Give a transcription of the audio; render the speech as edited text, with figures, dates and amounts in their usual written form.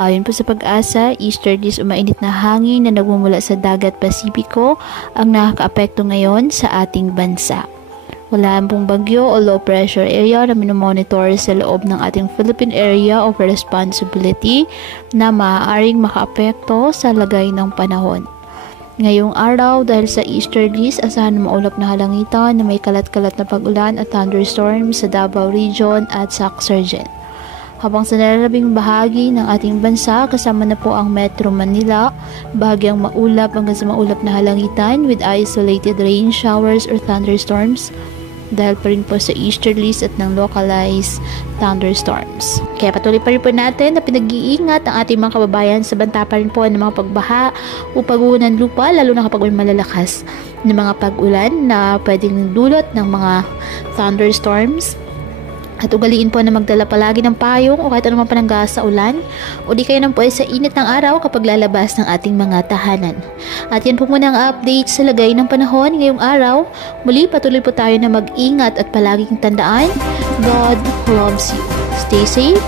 Ayon po sa Pag-asa, easterlies o mainit na hangin na nagmumula sa dagat Pasipiko ang nakakaapekto ngayon sa ating bansa. Wala pong bagyo o low pressure area na minomonitor sa loob ng ating Philippine Area of Responsibility na maaaring makaapekto sa lagay ng panahon. Ngayong araw, dahil sa easterlies, asahan na maulap na halangitan na may kalat-kalat na pag-ulan at thunderstorms sa Davao Region at Sac-Surgen. Habang sa nalalabing bahagi ng ating bansa, kasama na po ang Metro Manila, bahagyang maulap hanggang sa maulap na halangitan with isolated rain showers or thunderstorms dahil pa rin po sa easterlies at ng localized thunderstorms. Kaya patuloy pa rin po natin na pinag-iingat ang ating mga kababayan sa banta pa rin po ng mga pagbaha o pag-uho ng lupa, lalo na kapag may malalakas na mga pag-ulan na pwedeng dulot ng mga thunderstorms. At ugaliin po na magdala palagi ng payong o kahit anumang pananggas sa ulan o di kayo nang po sa init ng araw kapag lalabas ng ating mga tahanan. At yan po muna ang update sa lagay ng panahon ngayong araw. Muli patuloy po tayo na mag-ingat at palaging tandaan, God loves you. Stay safe.